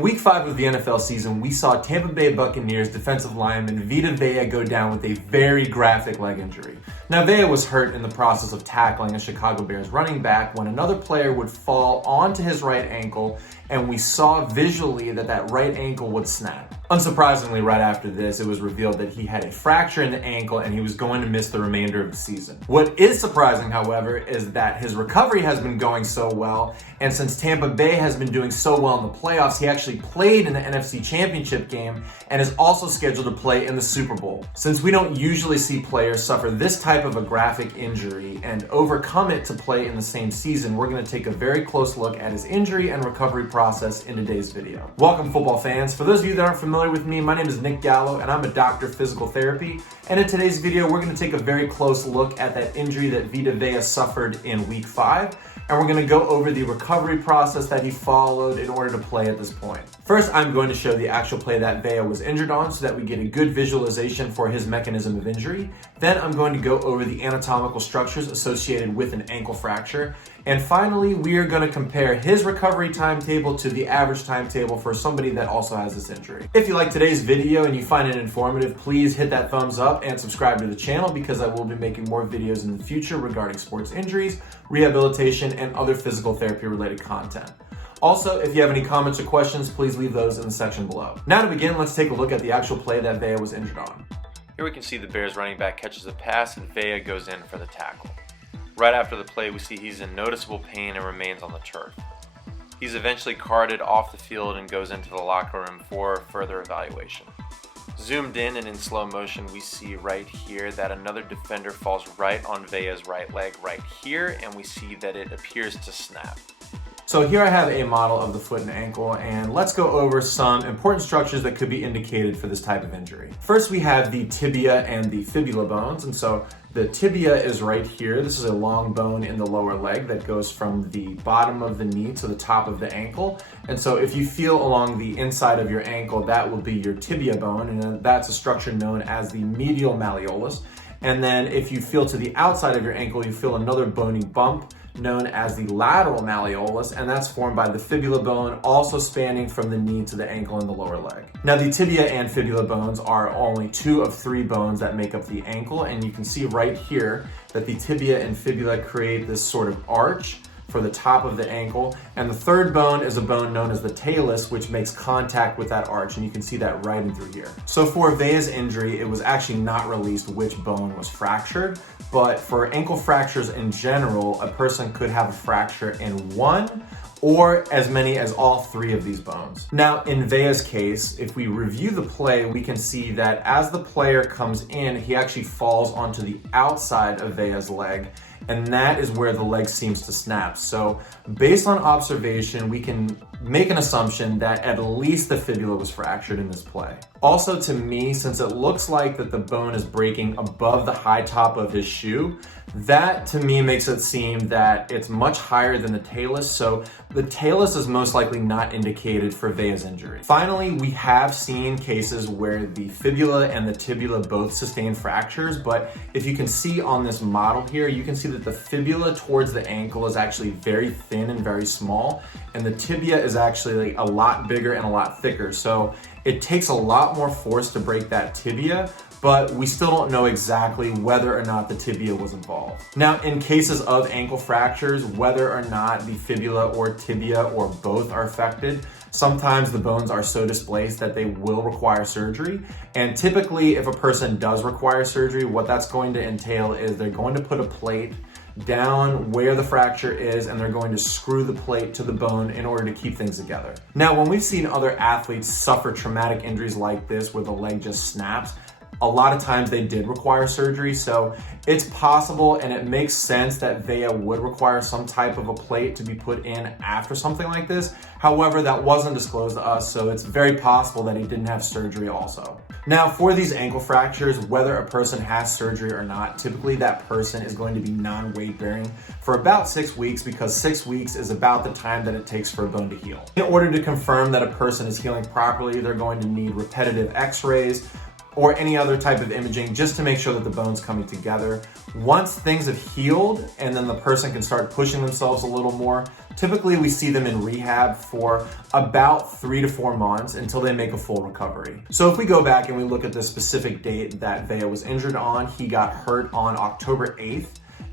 Week 5 of the NFL season, we saw Tampa Bay Buccaneers defensive lineman Vita Vea go down with a very graphic leg injury. Now, Vea was hurt in the process of tackling a Chicago Bears running back when another player would fall onto his right ankle, and we saw visually that right ankle would snap. Unsurprisingly, right after this, it was revealed that he had a fracture in the ankle and he was going to miss the remainder of the season. What is surprising, however, is that his recovery has been going so well, and since Tampa Bay has been doing so well in the playoffs, he actually played in the NFC Championship game and is also scheduled to play in the Super Bowl. Since we don't usually see players suffer this type of a graphic injury and overcome it to play in the same season, we're going to take a very close look at his injury and recovery process in today's video. Welcome, football fans. For those of you that aren't familiar with me, my name is Nick Gallo and I'm a doctor of physical therapy. And in today's video, we're going to take a very close look at that injury that Vita Vea suffered in week 5. And we're going to go over the recovery process that he followed in order to play at this point. First, I'm going to show the actual play that Vea was injured on so that we get a good visualization for his mechanism of injury. Then I'm going to go over the anatomical structures associated with an ankle fracture. And finally, we are going to compare his recovery timetable to the average timetable for somebody that also has this injury. If you like today's video and you find it informative, please hit that thumbs up and subscribe to the channel because I will be making more videos in the future regarding sports injuries, rehabilitation, and other physical therapy related content. Also, if you have any comments or questions, please leave those in the section below. Now to begin, let's take a look at the actual play that Vea was injured on. Here we can see the Bears running back catches a pass and Vea goes in for the tackle. Right after the play, we see he's in noticeable pain and remains on the turf. He's eventually carted off the field and goes into the locker room for further evaluation. Zoomed in and in slow motion, we see right here that another defender falls right on Vea's right leg right here, and we see that it appears to snap. So here I have a model of the foot and ankle, and let's go over some important structures that could be indicated for this type of injury. First, we have the tibia and the fibula bones, and so the tibia is right here. This is a long bone in the lower leg that goes from the bottom of the knee to the top of the ankle. And so if you feel along the inside of your ankle, that will be your tibia bone, and that's a structure known as the medial malleolus. And then if you feel to the outside of your ankle, you feel another bony bump known as the lateral malleolus, and that's formed by the fibula bone, also spanning from the knee to the ankle in the lower leg. Now, the tibia and fibula bones are only 2 of 3 bones that make up the ankle, and you can see right here that the tibia and fibula create this sort of arch for the top of the ankle, and the third bone is a bone known as the talus, which makes contact with that arch, and you can see that right in through here. So for Vea's injury, it was actually not released which bone was fractured, but for ankle fractures in general, a person could have a fracture in one or as many as all 3 of these bones. Now, in Vea's case, if we review the play, we can see that as the player comes in, he actually falls onto the outside of Vea's leg, and that is where the leg seems to snap. So based on observation, we can make an assumption that at least the fibula was fractured in this play. Also, to me, since it looks like that the bone is breaking above the high top of his shoe, that to me makes it seem that it's much higher than the talus, so the talus is most likely not indicated for Vea's injury. Finally, we have seen cases where the fibula and the tibia both sustain fractures, but if you can see on this model here, you can see that the fibula towards the ankle is actually very thin and very small, and the tibia is actually a lot bigger and a lot thicker, so it takes a lot more force to break that tibia, but we still don't know exactly whether or not the tibia was involved. Now, in cases of ankle fractures, whether or not the fibula or tibia or both are affected, sometimes the bones are so displaced that they will require surgery. And typically, if a person does require surgery, what that's going to entail is they're going to put a plate down where the fracture is, and they're going to screw the plate to the bone in order to keep things together. Now, when we've seen other athletes suffer traumatic injuries like this where the leg just snaps, a lot of times they did require surgery, so it's possible and it makes sense that Vea would require some type of a plate to be put in after something like this. However, that wasn't disclosed to us, so it's very possible that he didn't have surgery also. Now, for these ankle fractures, whether a person has surgery or not, typically that person is going to be non-weight bearing for about 6 weeks, because 6 weeks is about the time that it takes for a bone to heal. In order to confirm that a person is healing properly, they're going to need repetitive x-rays or any other type of imaging just to make sure that the bone's coming together. Once things have healed and then the person can start pushing themselves a little more typically we see them in rehab for about 3 to 4 months until they make a full recovery. So if we go back and we look at the specific date that Vea was injured on, he got hurt on October 8th.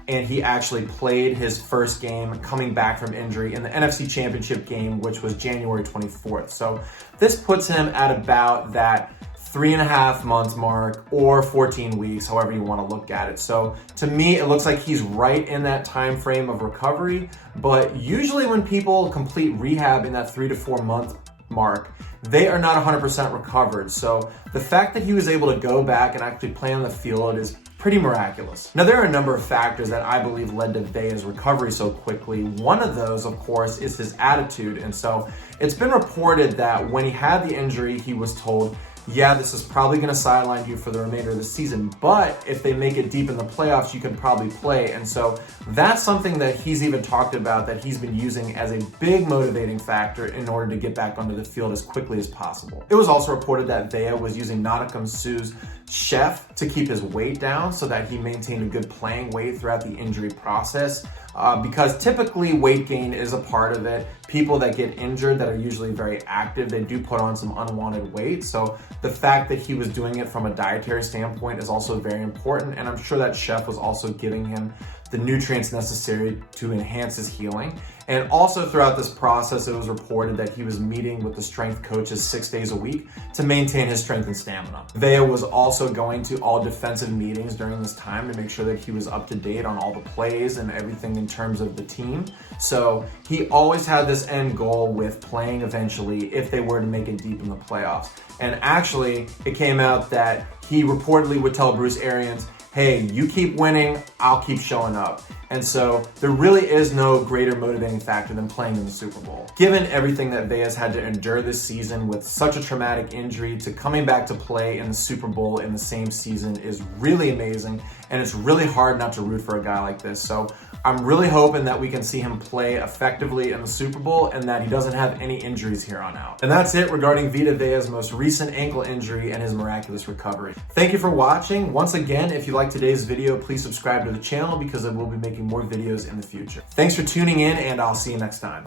And he actually played his first game coming back from injury in the NFC Championship game, which was January 24th. So this puts him at about that 3.5 months mark or 14 weeks, however you want to look at it. So to me, it looks like he's right in that time frame of recovery. But usually when people complete rehab in that 3 to 4 month mark, they are not 100% recovered. So the fact that he was able to go back and actually play on the field is pretty miraculous. Now, there are a number of factors that I believe led to Vea's recovery so quickly. One of those, of course, is his attitude. And so it's been reported that when he had the injury, he was told, yeah, this is probably going to sideline you for the remainder of the season, but if they make it deep in the playoffs, you can probably play. And so that's something that he's even talked about, that he's been using as a big motivating factor in order to get back onto the field as quickly as possible. It was also reported that Vea was using Nottingham Sue's chef to keep his weight down so that he maintained a good playing weight throughout the injury process. Because typically weight gain is a part of it. People that get injured that are usually very active, they do put on some unwanted weight. So the fact that he was doing it from a dietary standpoint is also very important. And I'm sure that chef was also giving him the nutrients necessary to enhance his healing. And also throughout this process, it was reported that he was meeting with the strength coaches 6 days a week to maintain his strength and stamina. Vea was also going to all defensive meetings during this time to make sure that he was up to date on all the plays and everything in terms of the team. So he always had this end goal with playing eventually if they were to make it deep in the playoffs. And actually, it came out that he reportedly would tell Bruce Arians, hey, you keep winning, I'll keep showing up. And so there really is no greater motivating factor than playing in the Super Bowl. Given everything that Vea's had to endure this season with such a traumatic injury, to coming back to play in the Super Bowl in the same season is really amazing. And it's really hard not to root for a guy like this. So I'm really hoping that we can see him play effectively in the Super Bowl and that he doesn't have any injuries here on out. And that's it regarding Vita Vea's most recent ankle injury and his miraculous recovery. Thank you for watching. Once again, if you like today's video, please subscribe to the channel because I will be making more videos in the future. Thanks for tuning in, and I'll see you next time.